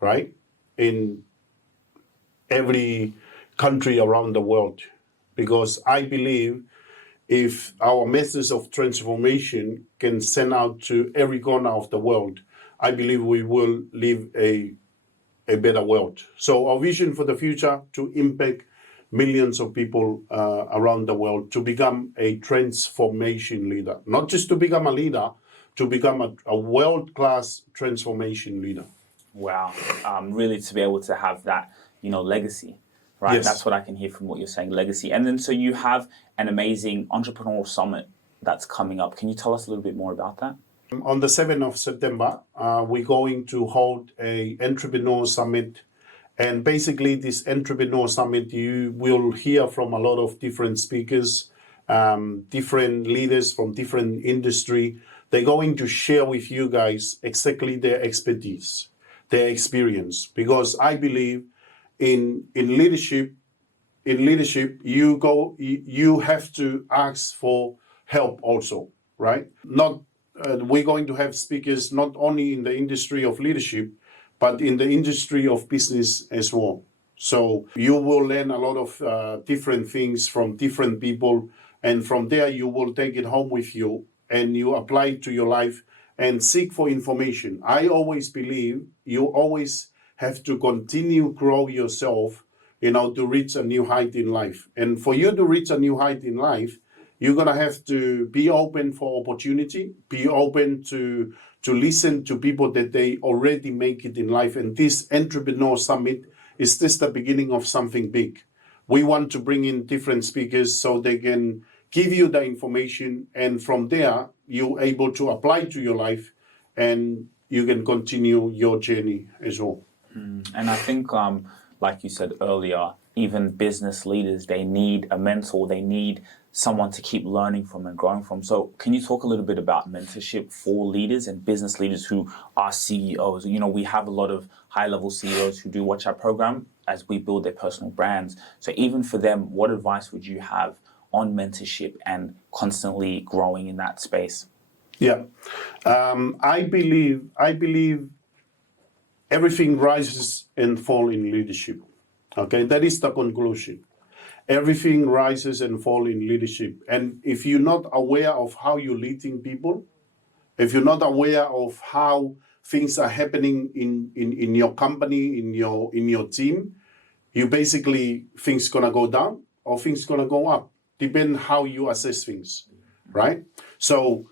right? In every country around the world. Because I believe if our message of transformation can send out to every corner of the world, I believe we will live a better world. So our vision for the future to impact millions of people around the world to become a transformation leader, not just to become a leader, to become a world-class transformation leader. Wow. Really to be able to have that, legacy, right? Yes. That's what I can hear from what you're saying, legacy. And then so you have an amazing entrepreneurial summit that's coming up. Can you tell us a little bit more about that? On the 7th of September, we're going to hold a entrepreneur summit. And basically this entrepreneur summit, you will hear from a lot of different speakers, different leaders from different industry. They're going to share with you guys exactly their expertise, their experience, because I believe in leadership, you have to ask for help also, right? We're going to have speakers not only in the industry of leadership, but in the industry of business as well. So you will learn a lot of different things from different people, and from there you will take it home with you and you apply it to your life and seek for information. I always believe you always have to continue grow yourself, to reach a new height in life. And for you to reach a new height in life, you're gonna have to be open for opportunity, be open to listen to people that they already make it in life. And this entrepreneur summit is just the beginning of something big. We want to bring in different speakers so they can give you the information, and from there you're able to apply to your life and you can continue your journey as well. And I think, like you said earlier, even business leaders, they need a mentor, they need someone to keep learning from and growing from. So can you talk a little bit about mentorship for leaders and business leaders who are CEOs? We have a lot of high-level CEOs who do watch our program as we build their personal brands. So even for them, what advice would you have on mentorship and constantly growing in that space? Yeah, I believe everything rises and falls in leadership. Okay, that is the conclusion. Everything rises and falls in leadership. And if you're not aware of how you're leading people, if you're not aware of how things are happening in your company, in your team, you basically, things gonna go down or things gonna go up, depending how you assess things, right? So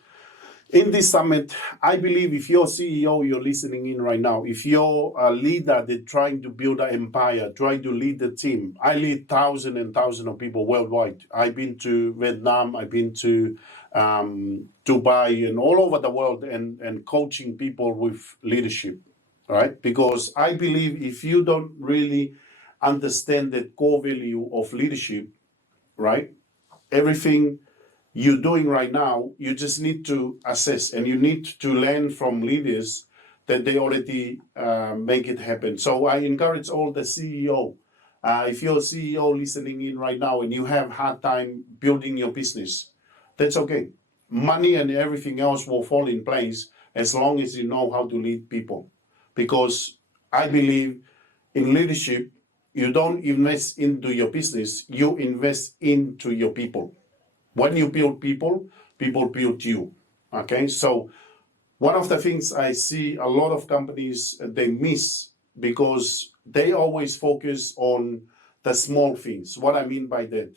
in this summit, I believe if you're CEO, you're listening in right now, if you're a leader that trying to build an empire, trying to lead the team, I lead thousands and thousands of people worldwide. I've been to Vietnam, I've been to Dubai and all over the world and coaching people with leadership, right? Because I believe if you don't really understand the core value of leadership, right, everything you're doing right now, you just need to assess and you need to learn from leaders that they already make it happen. So I encourage all the CEO, if you're a CEO listening in right now and you have hard time building your business, that's okay. Money and everything else will fall in place as long as you know how to lead people. Because I believe in leadership, you don't invest into your business, you invest into your people. When you build people, people build you, okay? So one of the things I see a lot of companies, they miss because they always focus on the small things. What I mean by that,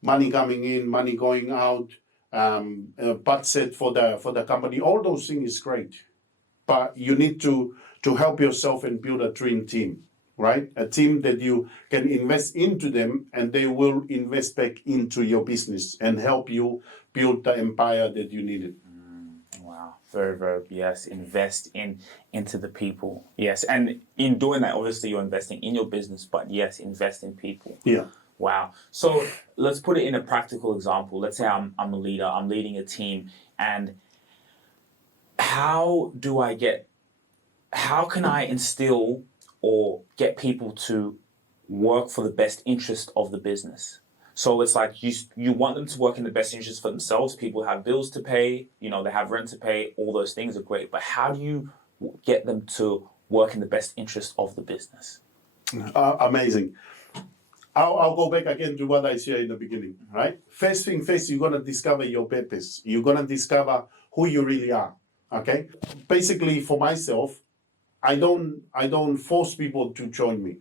money coming in, money going out, budget for the company, all those things is great. But you need to help yourself and build a dream team, right? A team that you can invest into them and they will invest back into your business and help you build the empire that you needed. Wow, very, very, yes, invest into the people. Yes, and in doing that, obviously you're investing in your business, but yes, invest in people. Yeah. Wow. So let's put it in a practical example. Let's say I'm a leader, I'm leading a team, and how can I instill or get people to work for the best interest of the business? So it's like you want them to work in the best interest for themselves. People have bills to pay, they have rent to pay, all those things are great. But how do you get them to work in the best interest of the business? Amazing. I'll go back again to what I said in the beginning, right? First thing first, you're gonna discover your purpose. You're gonna discover who you really are. Okay. Basically, for myself, I don't force people to join me,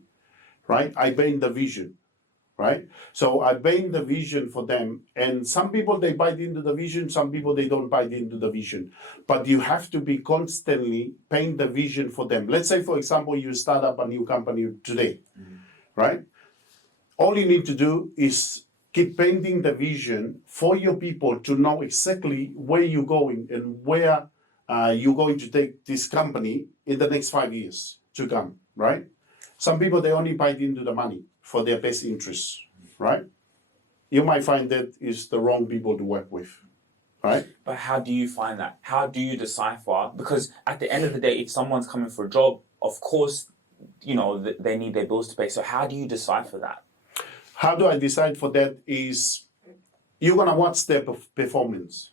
right? I paint the vision, right? So I paint the vision for them, and some people they bite into the vision, some people they don't bite into the vision. But you have to be constantly paint the vision for them. Let's say, for example, you start up a new company today, right? All you need to do is keep painting the vision for your people to know exactly where you're going and where you're going to take this company in the next 5 years to come, right? Some people, they only bite into the money for their best interests, right? You might find that is the wrong people to work with, right? But how do you find that? How do you decipher? Because at the end of the day, if someone's coming for a job, of course, they need their bills to pay. So how do you decipher that? How do I decide for that is you're going to watch their performance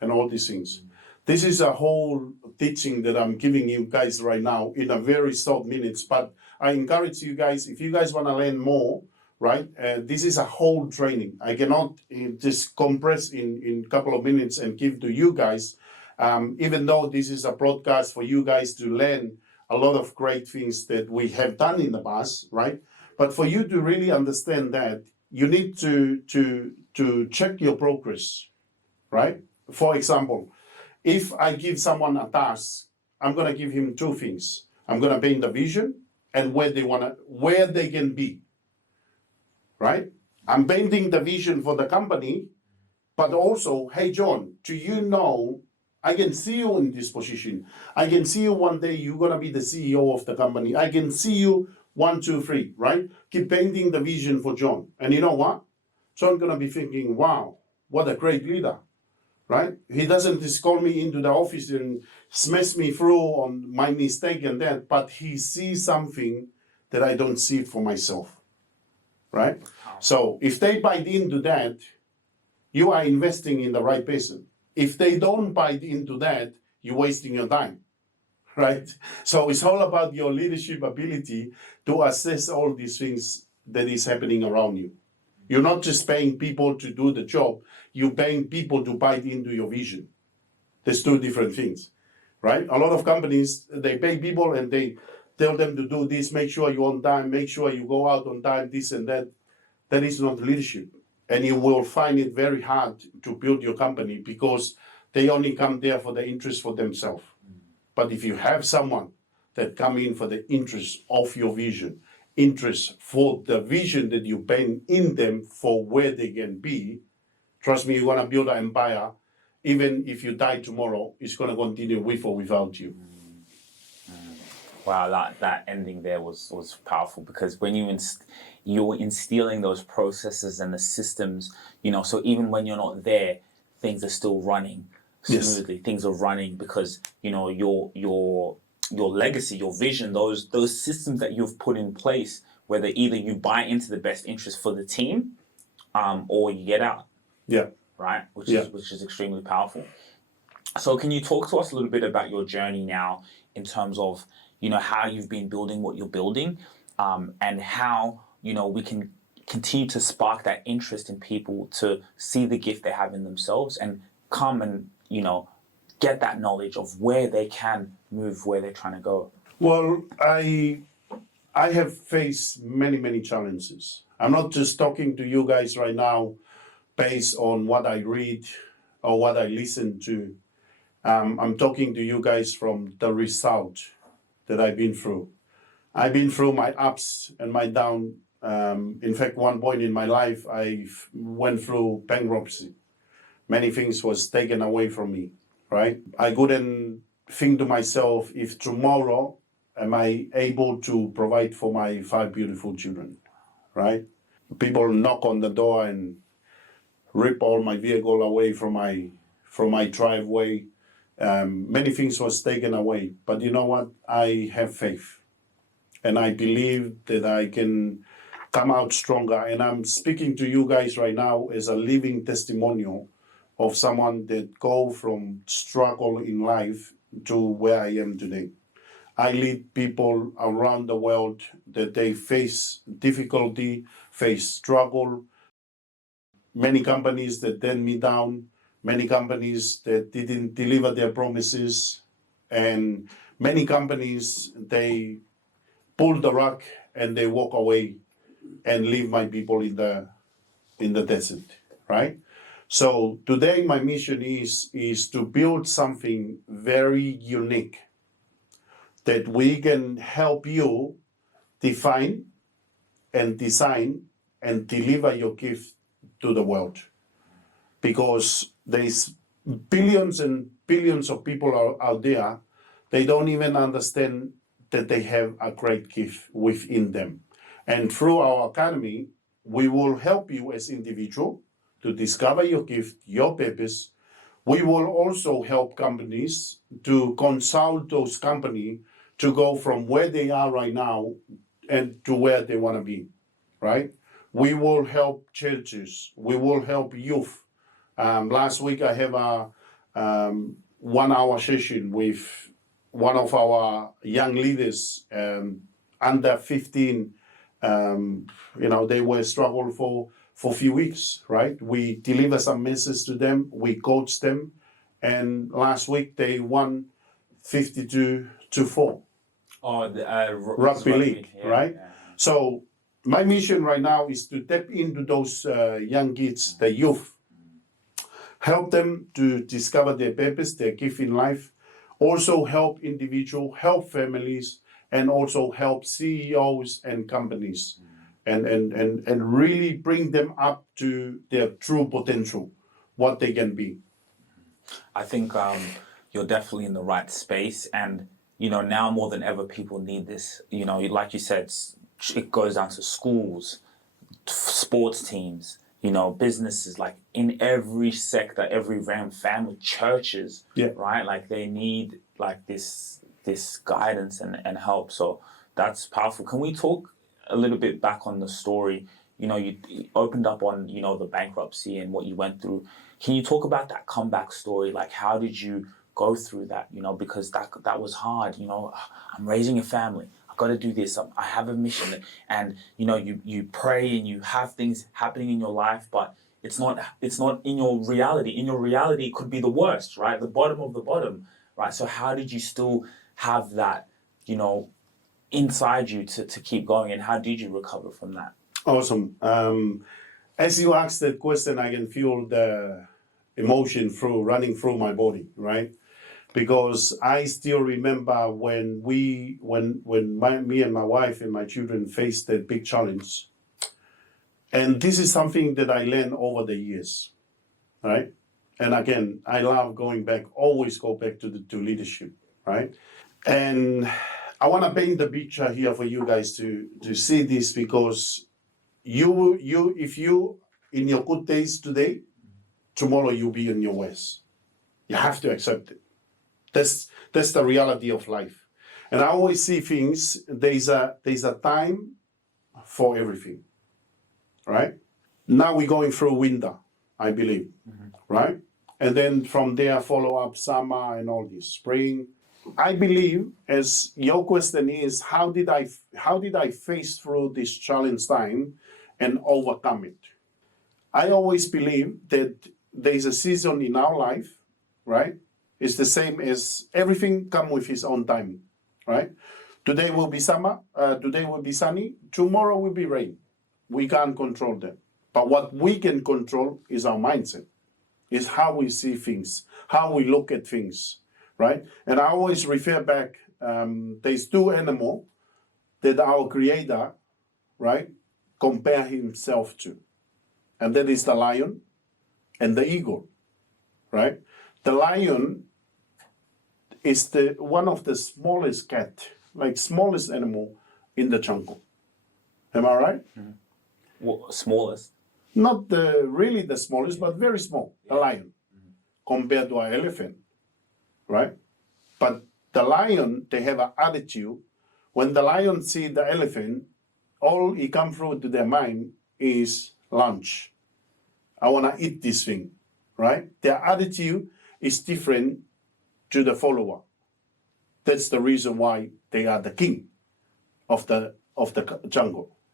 and all these things. This is a whole teaching that I'm giving you guys right now in a very short minutes, but I encourage you guys, if you guys want to learn more, right, this is a whole training. I cannot just compress in a couple of minutes and give to you guys, even though this is a broadcast for you guys to learn a lot of great things that we have done in the past, right? But for you to really understand that, you need to check your progress, right? For example, if I give someone a task, I'm gonna give him two things. I'm gonna paint the vision and where they can be, right? I'm painting the vision for the company, but also, hey John, do you know, I can see you in this position. I can see you one day, you're gonna be the CEO of the company. I can see you 1, 2, 3, right? Keep painting the vision for John. And you know what? John's gonna be thinking, wow, what a great leader, right? He doesn't just call me into the office and smash me through on my mistake and that, but he sees something that I don't see for myself, right? So if they bite into that, you are investing in the right person. If they don't bite into that, you're wasting your time, right? So it's all about your leadership ability to assess all these things that is happening around you. You're not just paying people to do the job, you're paying people to bite into your vision. There's two different things, right? A lot of companies, they pay people and they tell them to do this, make sure you're on time, make sure you go out on time, this and that. That is not leadership. And you will find it very hard to build your company because they only come there for the interest for themselves. But if you have someone that come in for the interest of your vision, interest for the vision that you paint in them for where they can be, trust me, you're gonna build an empire. Even if you die tomorrow, it's gonna continue with or without you. Wow, that ending there was powerful, because when you're instilling those processes and the systems, so even when you're not there, things are still running smoothly. Yes. Things are running because your legacy, your vision, those systems that you've put in place, whether either you buy into the best interest for the team, or you get out. Yeah. Right, which is extremely powerful. So can you talk to us a little bit about your journey now in terms of how you've been building what you're building, and how we can continue to spark that interest in people to see the gift they have in themselves and come and get that knowledge of where they can move, where they're trying to go. Well, I have faced many challenges. I'm not just talking to you guys right now based on what I read or what I listen to. I'm talking to you guys from the result that I've been through. I've been through my ups and my down. In fact, one point in my life, I went through bankruptcy. Many things was taken away from me, right? I couldn't think to myself, if tomorrow am I able to provide for my 5 beautiful children, right? People knock on the door and rip all my vehicle away from my driveway. Many things was taken away, but you know what? I have faith, and I believe that I can come out stronger. And I'm speaking to you guys right now as a living testimonial of someone that go from struggle in life to where I am today. I lead people around the world that they face difficulty, face struggle. Many companies that let me down, many companies that didn't deliver their promises, and many companies they pull the rug and they walk away and leave my people in the desert, right? So today my mission is to build something very unique that we can help you define and design and deliver your gift to the world. Because there's billions and billions of people out there, they don't even understand that they have a great gift within them. And through our academy, we will help you as individual to discover your gift, your purpose. We will also help companies to consult those companies to go from where they are right now and to where they want to be, right? We will help churches. We will help youth. Last week I have a 1 hour session with one of our young leaders, under 15. They were struggling for a few weeks, right? We deliver some message to them, we coach them, and last week they won 52-4. Oh, Rugby league, yeah, right? yeah. So my mission right now is to tap into those young kids, the youth, help them to discover their purpose, their gift in life, also help individuals, help families, and also help CEOs and companies, and really bring them up to their true potential, what they can be. I think you're definitely in the right space, and now more than ever, people need this. Like you said, it goes down to schools, sports teams, businesses, like in every sector, every realm, family, churches, Yeah. right? Like they need like this guidance and help. So that's powerful. Can we talk a little bit back on the story? You opened up on the bankruptcy and what you went through. Can you talk about that comeback story? Like, how did you go through that? Because that was hard. I'm raising a family. I've got to do this. I have a mission, and you pray and you have things happening in your life, but it's not in your reality. In your reality, it could be the worst, right? The bottom of the bottom, right? So how did you still have that, inside you to keep going, and how did you recover from that? Awesome. As you asked that question, I can feel the emotion running through my body, right? Because I still remember when me and my wife and my children faced that big challenge. And this is something that I learned over the years, right? And again, I love going back, always go back to leadership, right? And I want to paint the picture here for you guys to see this, because if you in your good days today, tomorrow you'll be in your worst. You have to accept it. That's the reality of life. And I always see things, there's a time for everything, right? Now we're going through winter, I believe, right? And then from there follow up summer and all this, spring. I believe, as your question is, how did I face through this challenge time and overcome it? I always believe that there's a season in our life, right? It's the same as everything come with its own timing, right? Today will be summer, today will be sunny, tomorrow will be rain. We can't control that. But what we can control is our mindset, is how we see things, how we look at things, right? And I always refer back, there's two animals that our Creator, right, compare himself to. And that is the lion and the eagle, right? The lion is one of the smallest cat, like smallest animal in the jungle. Am I right? What, smallest? Not really the smallest, but very small, the lion, compared to an elephant, right? But the lion, they have an attitude. When the lion see the elephant, all it come through to their mind is lunch. I want to eat this thing, right? Their attitude is different to the follower. That's the reason why they are the king of the jungle.